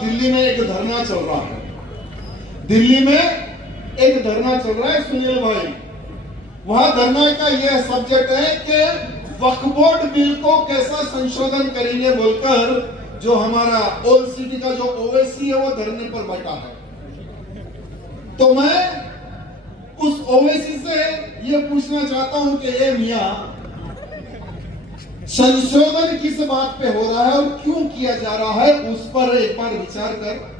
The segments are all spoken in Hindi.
दिल्ली में एक धरना चल रहा है। दिल्ली में एक धरना चल रहा है सुनील भाई। वहां धरना का यह सब्जेक्ट है कि वक्फ बोर्ड बिल को कैसा संशोधन करेंगे बोलकर जो हमारा ओल्ड सिटी का जो ओवैसी है वो धरने पर बैठा है। तो मैं उस ओवैसी से यह पूछना चाहता हूं कि ये मियां संशोधन किस बात पे हो रहा है और क्यों किया जा रहा है, उस पर एक बार विचार कर।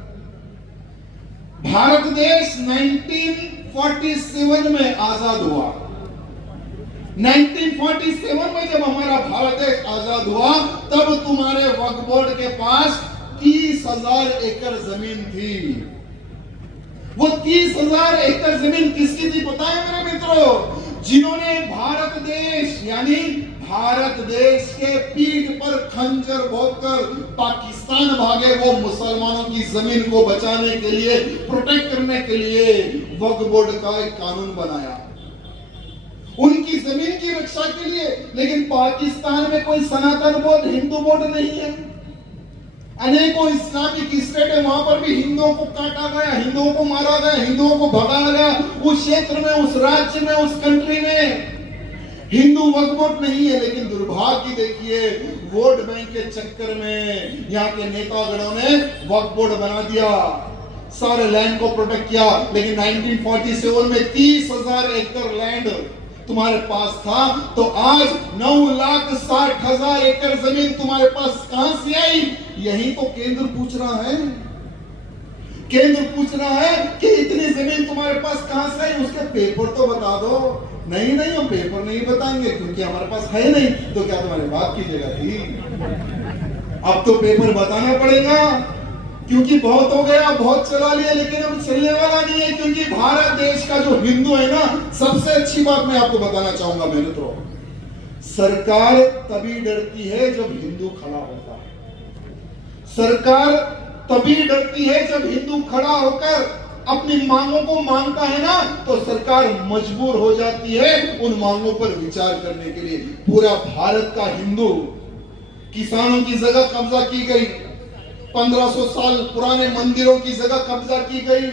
भारत देश 1947 में आजाद हुआ। 1947 में जब हमारा भारत देश आजाद हुआ तब तुम्हारे वक्फ बोर्ड के पास 30,000 एकड़ जमीन थी। वो 30,000 एकड़ जमीन किसकी थी पता है मेरे मित्रों? जिन्होंने भारत देश यानी भारत देश के पीठ पर खंजर भोंककर पाकिस्तान भागे, वो मुसलमानों की जमीन को बचाने के लिए, प्रोटेक्ट करने के लिए वक्फ बोर्ड का एक कानून बनाया, उनकी जमीन की रक्षा के लिए। लेकिन पाकिस्तान में कोई सनातन बोर्ड, हिंदू बोर्ड नहीं है। अनेकों इस्लामिक स्टेट है, वहां पर भी हिंदुओं को काटा गया, हिंदुओं को मारा गया, हिंदुओं को भगाया गया। उस क्षेत्र में, उस राज्य में, उस कंट्री में हिंदू वक्फ बोर्ड नहीं है। लेकिन दुर्भाग्य देखिए, वोट बैंक के चक्कर में यहाँ के नेतागणों ने वक्फ बोर्ड बना दिया, सारे लैंड को प्रोटेक्ट किया। लेकिन 1947 में 30,000 एकड़ लैंड तुम्हारे पास था, तो आज 9,60,000 एकड़ जमीन तुम्हारे पास कहां से आई? यही तो केंद्र पूछ रहा है। केंद्र पूछ रहा है कि इतनी जमीन तुम्हारे पास कहां से आई, उसके पेपर तो बता दो। नहीं, हम पेपर नहीं बताएंगे क्योंकि हमारे पास है नहीं। तो क्या तुम्हारे बाप की जगह थी? अब तो पेपर बताना पड़ेगा क्योंकि बहुत हो गया, बहुत चला लिया, लेकिन अब चलने वाला नहीं है। क्योंकि भारत देश का जो हिंदू है ना, सबसे अच्छी बात मैं आपको बताना चाहूंगा मेरे मित्रों, सरकार तभी डरती है जब हिंदू खड़ा होता है। सरकार तभी डरती है जब हिंदू खड़ा होकर अपनी मांगों को मांगता है ना, तो सरकार मजबूर हो जाती है उन मांगों पर विचार करने के लिए। पूरा भारत का हिंदू, किसानों की जगह कब्जा की गई, 1500 साल पुराने मंदिरों की जगह कब्जा की गई।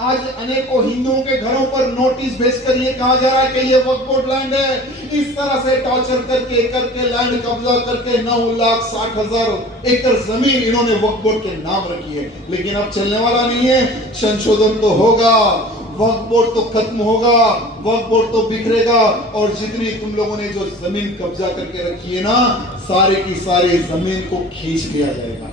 आज अनेकों हिंदुओं के घरों पर नोटिस भेजकर ये कहा जा रहा है कि ये वक्फ बोर्ड लैंड है। इस तरह से टॉर्चर करके लैंड कब्जा करके 9,60,000 एकड़ जमीन इन्होंने वक्फ बोर्ड के नाम रखी है। लेकिन अब चलने वाला नहीं है, संशोधन तो होगा, वक्फ बोर्ड तो खत्म होगा, वक्फ बोर्ड तो बिखरेगा, और जितनी तुम लोगों ने जो जमीन कब्जा करके रखी है ना, सारे की सारी जमीन को खींच लिया जाएगा।